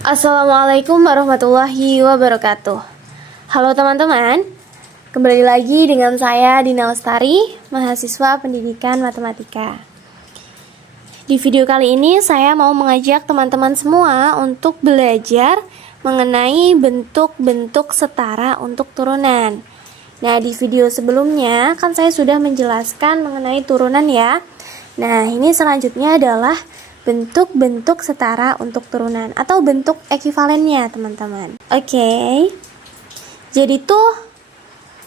Assalamualaikum warahmatullahi wabarakatuh. Halo teman-teman, kembali lagi dengan saya Dina Lestari, mahasiswa pendidikan matematika. Di video kali ini saya mau mengajak teman-teman semua untuk belajar mengenai bentuk-bentuk setara untuk turunan. Nah, di video sebelumnya kan saya sudah menjelaskan mengenai turunan ya. Nah, ini selanjutnya adalah bentuk-bentuk setara untuk turunan atau bentuk ekivalennya, teman-teman. Oke. Jadi tuh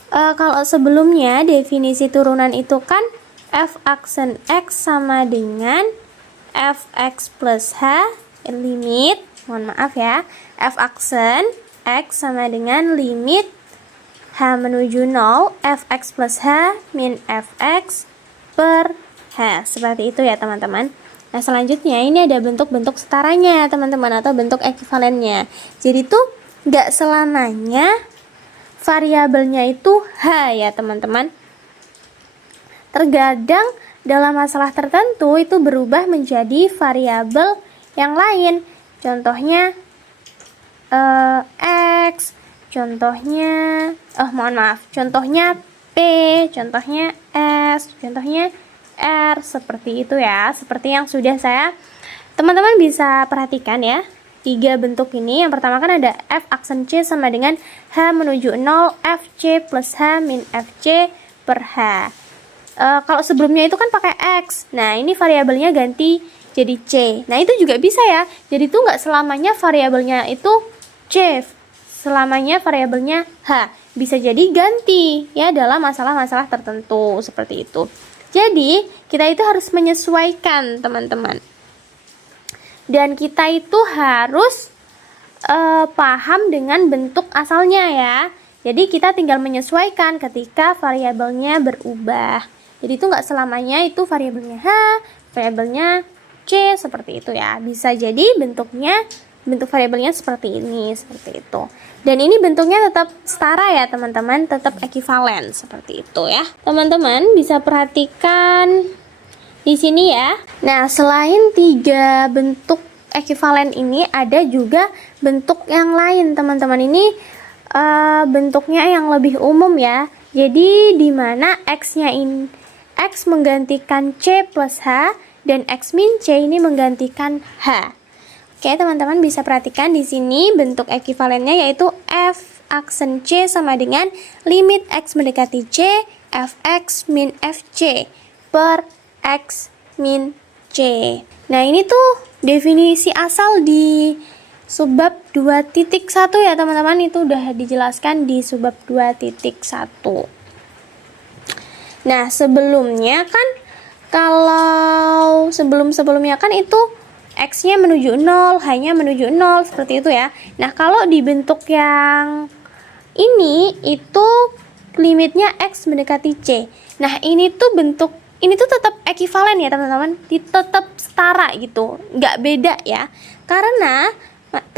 kalau sebelumnya definisi turunan itu kan f aksen x sama dengan fx plus h limit, mohon maaf ya, f aksen x sama dengan limit h menuju 0 fx plus h min fx per h. Seperti itu ya teman-teman. Nah, selanjutnya ini ada bentuk-bentuk setaranya, teman-teman, atau bentuk ekivalennya. Jadi tuh nggak selamanya variabelnya itu H ya, teman-teman. Terkadang dalam masalah tertentu itu berubah menjadi variabel yang lain. Contohnya X, contohnya, contohnya P, contohnya S, contohnya R, seperti itu ya, seperti yang sudah teman-teman bisa perhatikan ya, 3 bentuk ini. Yang pertama kan ada f aksen C sama dengan H menuju 0 fC plus H min fC per H. Kalau sebelumnya itu kan pakai X, nah ini variabelnya ganti jadi C. Nah itu juga bisa ya, jadi itu nggak selamanya variabelnya itu C, selamanya variabelnya H, bisa jadi ganti ya dalam masalah-masalah tertentu seperti itu. Jadi, kita itu harus menyesuaikan, teman-teman. Dan kita itu harus paham dengan bentuk asalnya ya. Jadi, kita tinggal menyesuaikan ketika variabelnya berubah. Jadi, itu nggak selamanya itu variabelnya H, variabelnya C, seperti itu ya. Bisa jadi bentuk variabelnya seperti ini, seperti itu. Dan ini bentuknya tetap setara ya teman-teman, tetap ekivalen seperti itu ya. Teman-teman bisa perhatikan di sini ya. Nah, selain 3 bentuk ekivalen ini ada juga bentuk yang lain, teman-teman. Ini bentuknya yang lebih umum ya. Jadi di mana X-nya ini X menggantikan C plus H dan X min C ini menggantikan H. Oke, teman-teman bisa perhatikan di sini bentuk ekivalennya yaitu f aksen C sama dengan limit x mendekati C fx min fc per x min C. Nah, ini tuh definisi asal di subbab 2.1 ya, teman-teman. Itu udah dijelaskan di subbab 2.1. Nah, sebelumnya kan kalau sebelum-sebelumnya kan itu X-nya menuju 0, H-nya menuju 0, seperti itu ya. Nah, kalau di bentuk yang ini itu limitnya X mendekati C. Nah, ini tuh tetap ekivalen ya, teman-teman. Tetap setara gitu, nggak beda ya. Karena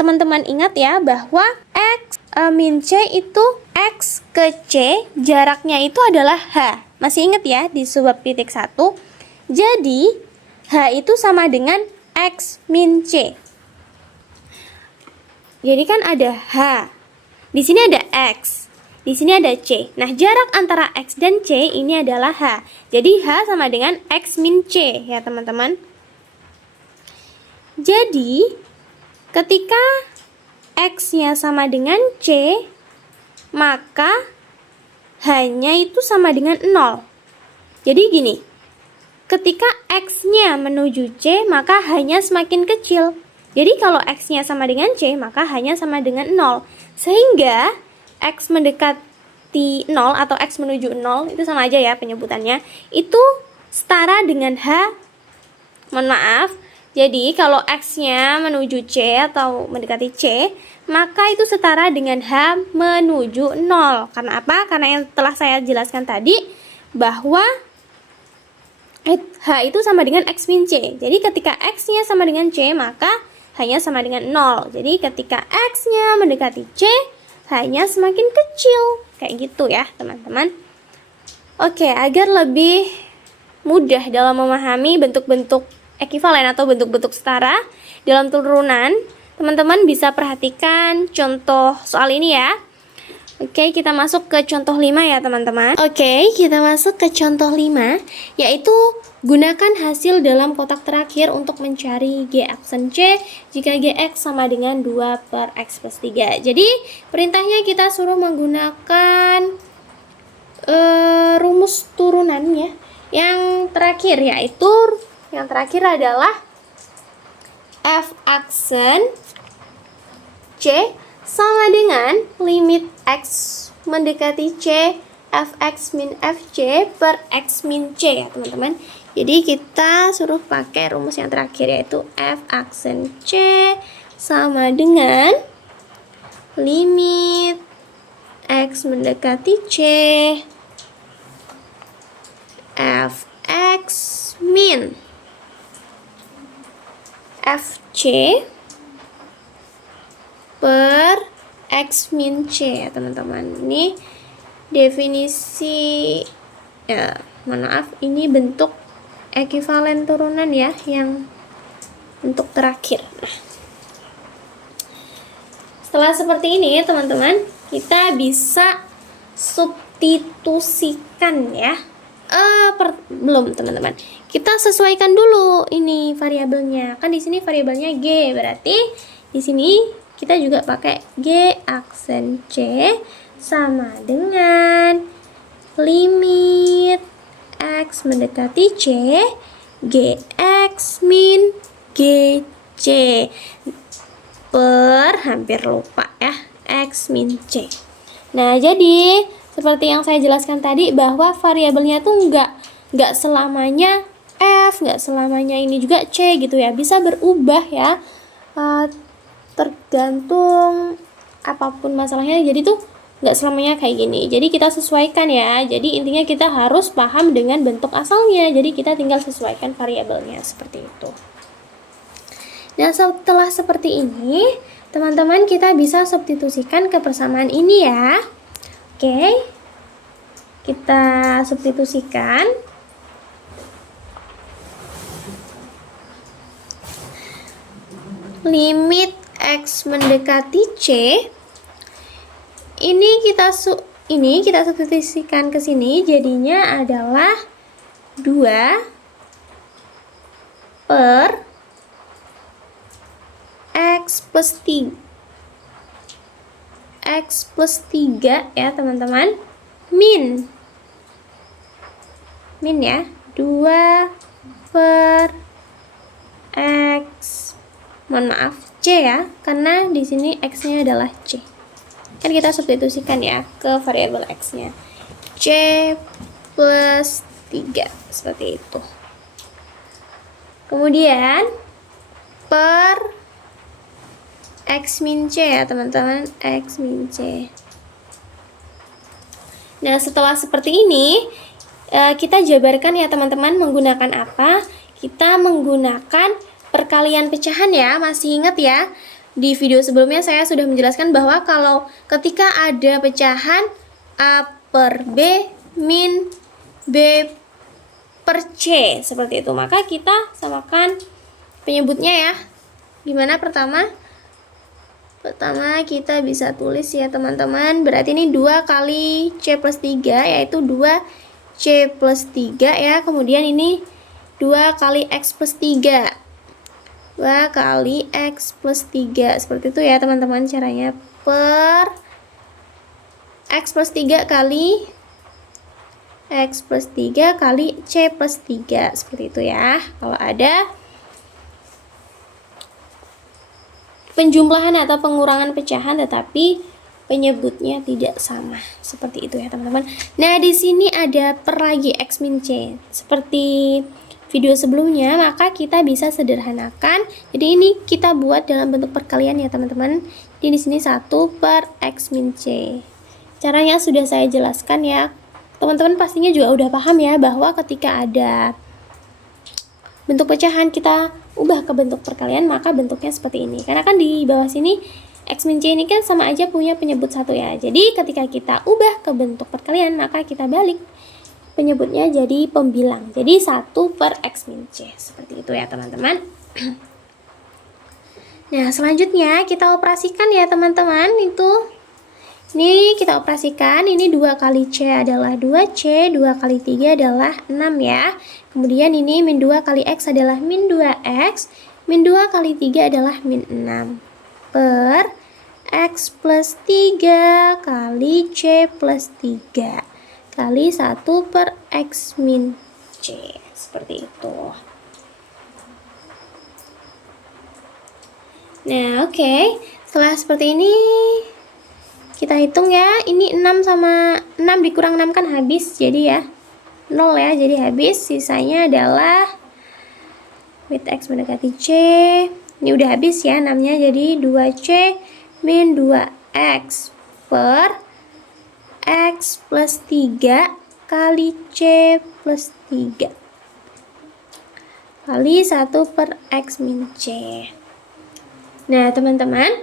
teman-teman ingat ya bahwa X min C itu X ke C, jaraknya itu adalah H. Masih ingat ya di subbab titik 1. Jadi, H itu sama dengan X min C. Jadi kan ada H. Di sini ada X. Di sini ada C. Nah, jarak antara X dan C ini adalah H. Jadi H sama dengan X min C ya, teman-teman. Jadi, ketika X-nya sama dengan C, maka H-nya itu sama dengan 0. Jadi gini, ketika X-nya menuju C, maka H-nya semakin kecil. Jadi kalau X-nya sama dengan C, maka H-nya sama dengan 0. Sehingga X mendekati 0 atau X menuju 0, itu sama aja ya penyebutannya, itu setara dengan H. Mohon maaf, jadi kalau X-nya menuju C atau mendekati C, maka itu setara dengan H menuju 0. Karena apa? Karena yang telah saya jelaskan tadi, bahwa H itu sama dengan X min C. Jadi ketika X-nya sama dengan C, maka H-nya sama dengan 0. Jadi ketika X-nya mendekati C, H-nya semakin kecil. Kayak gitu ya, teman-teman. Oke, agar lebih mudah dalam memahami bentuk-bentuk ekivalen atau bentuk-bentuk setara dalam turunan, Teman-teman bisa perhatikan contoh soal ini ya. Oke, kita masuk ke contoh 5 ya teman-teman. Oke, kita masuk ke contoh 5, yaitu gunakan hasil dalam kotak terakhir untuk mencari G aksen C jika Gx sama dengan 2 per X plus 3. Jadi, perintahnya kita suruh menggunakan rumus turunan ya. Yang terakhir yaitu, yang terakhir adalah F aksen C sama dengan limit X mendekati C Fx min Fc per X min C ya teman-teman. Jadi kita suruh pakai rumus yang terakhir yaitu F aksen C sama dengan limit X mendekati C Fx min Fc per X min C ya teman-teman. Ini definisi ya, maaf, ini bentuk ekuivalen turunan ya, yang bentuk terakhir. Nah, setelah seperti ini teman-teman, kita bisa substitusikan ya. Belum teman-teman, kita sesuaikan dulu ini variabelnya. Kan di sini variabelnya G, berarti di sini kita juga pakai G aksen C sama dengan limit X mendekati C Gx min Gc per, hampir lupa ya, X min C. Nah, jadi seperti yang saya jelaskan tadi bahwa variabelnya tuh nggak selamanya F, nggak selamanya ini juga C gitu ya, bisa berubah ya. Tergantung apapun masalahnya, jadi tuh nggak selamanya kayak gini. Jadi kita sesuaikan ya. Jadi intinya kita harus paham dengan bentuk asalnya. Jadi kita tinggal sesuaikan variabelnya seperti itu. Nah, setelah seperti ini, teman-teman kita bisa substitusikan ke persamaan ini ya. Oke, kita substitusikan. Limit X mendekati C, ini kita substitusikan ke sini, jadinya adalah 2 per X plus 3 ya teman-teman, min ya, 2 per X, mohon maaf, C ya, karena di sini X-nya adalah C. Kan kita substitusikan ya ke variabel X-nya. C plus 3, seperti itu. Kemudian per X min C ya teman-teman, X min C. Nah, setelah seperti ini, kita jabarkan ya teman-teman menggunakan apa? Kita menggunakan perkalian pecahan ya. Masih ingat ya, di video sebelumnya saya sudah menjelaskan bahwa kalau ketika ada pecahan A per B min B per C seperti itu, maka kita samakan penyebutnya ya. Gimana pertama? Pertama kita bisa tulis ya teman-teman, berarti ini 2 kali C plus 3 yaitu 2 C plus 3 ya. Kemudian ini 2 kali X plus 3, 2 kali X plus 3, seperti itu ya teman-teman caranya, per X plus 3 kali X plus 3 kali C plus 3, seperti itu ya. Kalau ada penjumlahan atau pengurangan pecahan tetapi penyebutnya tidak sama, seperti itu ya teman-teman. Nah, di sini ada per lagi X min C seperti video sebelumnya, maka kita bisa sederhanakan. Jadi ini kita buat dalam bentuk perkalian ya teman-teman. Jadi di sini 1 per X min C. Caranya sudah saya jelaskan ya. Teman-teman pastinya juga udah paham ya bahwa ketika ada bentuk pecahan kita ubah ke bentuk perkalian, maka bentuknya seperti ini. Karena kan di bawah sini X min C ini kan sama aja punya penyebut 1 ya. Jadi ketika kita ubah ke bentuk perkalian, maka kita balik penyebutnya jadi pembilang. Jadi 1 per X min C. Seperti itu ya teman-teman. Nah, selanjutnya kita operasikan ya teman-teman. Ini kita operasikan, ini 2 kali C adalah 2C, 2 kali 3 adalah 6 ya. Kemudian ini min 2 kali X adalah min 2X, min 2 kali 3 adalah min 6. Per X plus 3 kali C plus 3 kali 1 per X min C. Seperti itu. Nah, oke. Setelah seperti ini, kita hitung ya. Ini 6 sama 6 dikurang 6 kan habis. Jadi ya, 0 ya. Jadi habis. Sisanya adalah with X mendekati C. Ini udah habis ya 6-nya. Jadi 2C min 2X per X plus 3 kali C plus 3 kali 1 per X min C. Nah, teman-teman,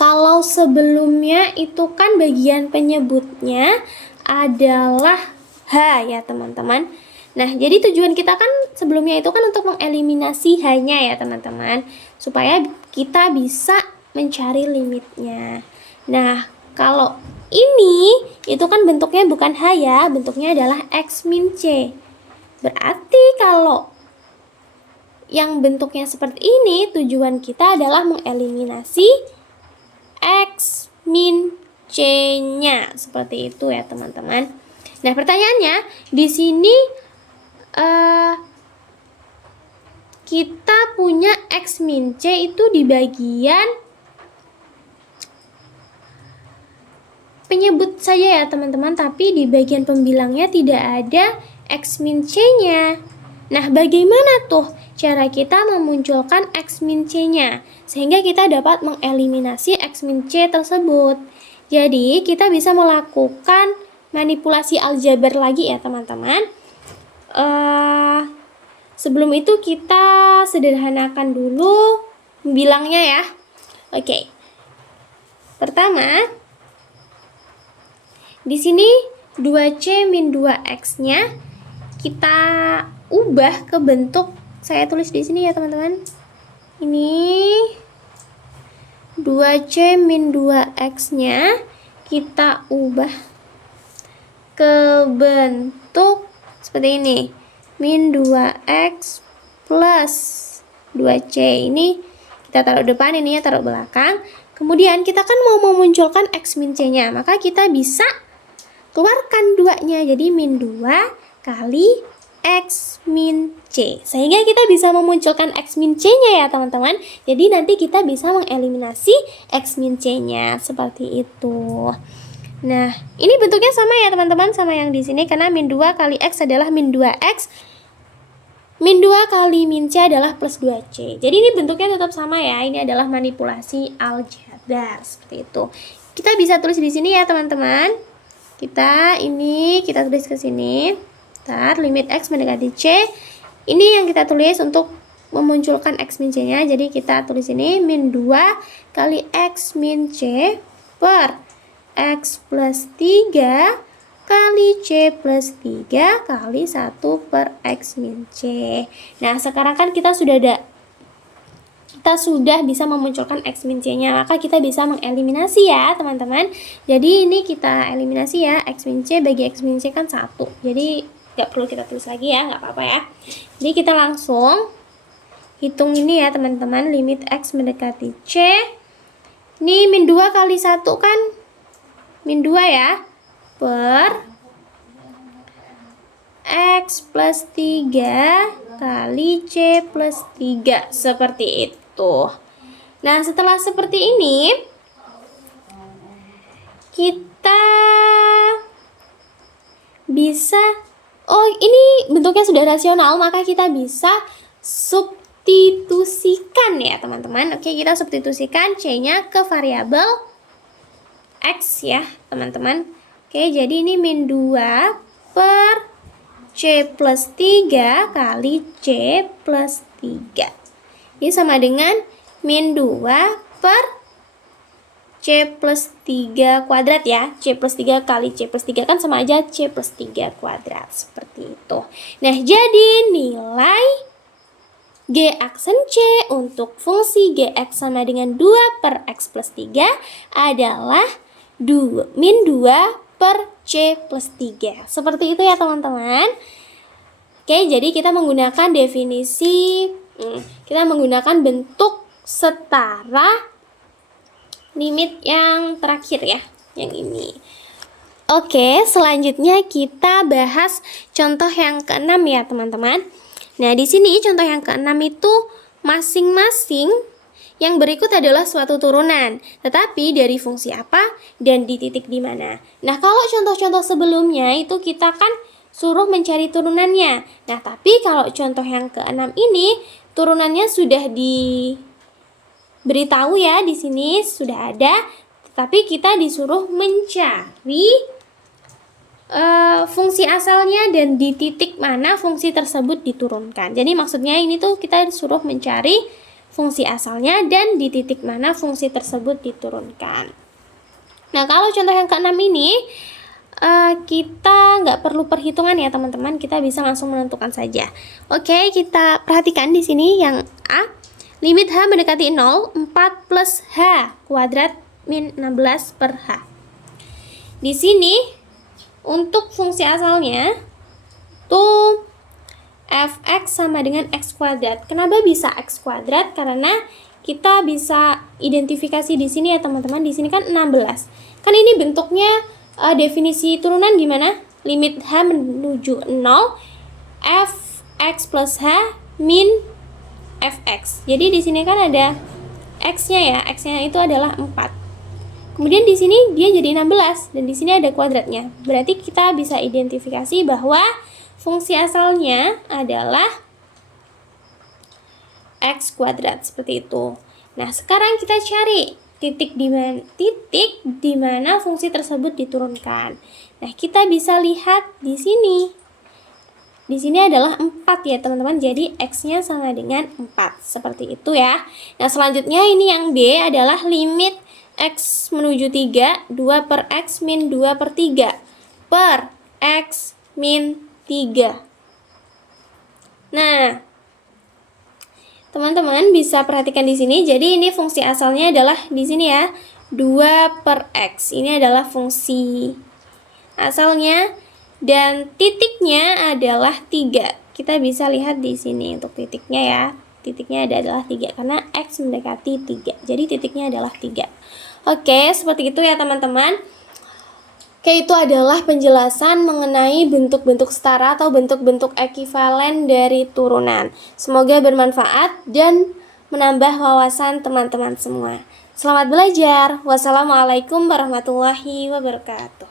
kalau sebelumnya itu kan bagian penyebutnya adalah H ya, teman-teman. Nah, jadi tujuan kita kan sebelumnya itu kan untuk mengeliminasi H-nya ya, teman-teman, supaya kita bisa mencari limitnya. Nah, kalau ini itu kan bentuknya bukan H ya, bentuknya adalah X min C. Berarti kalau yang bentuknya seperti ini, tujuan kita adalah mengeliminasi X min C-nya. Seperti itu ya, teman-teman. Nah, pertanyaannya di sini kita punya X min C itu di bagian penyebut saja ya, teman-teman, tapi di bagian pembilangnya tidak ada X min C-nya. Nah, bagaimana tuh cara kita memunculkan X min C-nya sehingga kita dapat mengeliminasi X min C tersebut? Jadi, kita bisa melakukan manipulasi aljabar lagi ya, teman-teman. Sebelum itu kita sederhanakan dulu bilangnya ya. Oke. Pertama, di sini 2C min 2X-nya kita ubah ke bentuk, saya tulis di sini ya, teman-teman. Ini 2C min 2X-nya kita ubah ke bentuk seperti ini. Min 2X plus 2C. Ini kita taruh depan, ini ya taruh belakang. Kemudian kita kan mau memunculkan X min C-nya, maka kita bisa keluarkan 2-nya. Jadi min 2 kali X min C, sehingga kita bisa memunculkan X min C-nya ya, teman-teman. Jadi nanti kita bisa mengeliminasi X min C-nya seperti itu. Nah, ini bentuknya sama ya, teman-teman, sama yang di sini, karena min 2 kali X adalah min 2X, min 2 kali min C adalah plus 2C. Jadi ini bentuknya tetap sama ya. Ini adalah manipulasi aljabar seperti itu. Kita bisa tulis di sini ya, teman-teman. Kita tulis ke sini. Limit X mendekati C. Ini yang kita tulis untuk memunculkan X min C-nya. Jadi kita tulis ini min 2 kali X min C per X plus 3 kali C plus 3 kali 1 per X min C. Nah, sekarang kan kita sudah bisa memunculkan X min C-nya, maka kita bisa mengeliminasi ya, teman-teman. Jadi ini kita eliminasi ya, X min C bagi X min C kan 1. Jadi nggak perlu kita tulis lagi ya, nggak apa-apa ya. Jadi kita langsung hitung ini ya, teman-teman. Limit X mendekati C. Ini min 2 kali 1 kan min 2 ya, per X plus 3 kali C plus 3. Seperti itu. Nah, setelah seperti ini, kita bisa, ini bentuknya sudah rasional, maka kita bisa substitusikan ya, teman-teman. Oke, kita substitusikan C-nya ke variabel X ya, teman-teman. Oke, jadi ini min 2 per C plus 3 kali C plus 3. Ini sama dengan min 2 per C plus 3 kuadrat ya. C plus 3 kali C plus 3 kan sama aja C plus 3 kuadrat. Seperti itu. Nah, jadi nilai G aksen C untuk fungsi Gx sama dengan 2 per X plus 3 adalah min 2 per C plus 3. Seperti itu ya teman-teman. Oke, jadi kita menggunakan definisi, kita menggunakan bentuk setara limit yang terakhir ya, yang ini. Oke, selanjutnya kita bahas contoh yang keenam ya teman-teman. Nah, di sini contoh yang keenam itu masing-masing yang berikut adalah suatu turunan, tetapi dari fungsi apa dan di titik di mana. Nah, kalau contoh-contoh sebelumnya itu kita kan suruh mencari turunannya. Nah, tapi kalau contoh yang keenam ini turunannya sudah diberitahu ya, di sini sudah ada, tetapi kita disuruh mencari fungsi asalnya dan di titik mana fungsi tersebut diturunkan. Jadi maksudnya ini tuh kita disuruh mencari fungsi asalnya dan di titik mana fungsi tersebut diturunkan. Nah, kalau contoh yang keenam ini kita nggak perlu perhitungan ya teman-teman, kita bisa langsung menentukan saja. Oke, kita perhatikan di sini yang A, limit H mendekati 0, 4 plus H kuadrat min 16 per H. Di sini untuk fungsi asalnya tuh fx sama dengan x kuadrat. Kenapa bisa x kuadrat? Karena kita bisa identifikasi di sini ya teman-teman. Di sini kan 16. Kan ini bentuknya definisi turunan gimana? Limit h menuju 0 fx plus h min fx. Jadi di sini kan ada x-nya ya. X-nya itu adalah 4. Kemudian di sini dia jadi 16 dan di sini ada kuadratnya. Berarti kita bisa identifikasi bahwa fungsi asalnya adalah x kuadrat seperti itu. Nah, sekarang kita cari titik di mana fungsi tersebut diturunkan. Nah, kita bisa lihat di sini. Di sini adalah 4 ya, teman-teman. Jadi x-nya sama dengan 4. Seperti itu ya. Nah, selanjutnya ini yang B adalah limit x menuju 3, 2 per x min 2 per 3 per x min 3. Nah, teman-teman bisa perhatikan di sini. Jadi ini fungsi asalnya adalah di sini ya, 2 per x. Ini adalah fungsi asalnya dan titiknya adalah 3. Kita bisa lihat di sini untuk titiknya ya. Titiknya adalah 3 karena x mendekati 3. Jadi titiknya adalah 3. Oke, seperti itu ya teman-teman. Oke, itu adalah penjelasan mengenai bentuk-bentuk setara atau bentuk-bentuk ekivalen dari turunan. Semoga bermanfaat dan menambah wawasan teman-teman semua. Selamat belajar. Wassalamualaikum warahmatullahi wabarakatuh.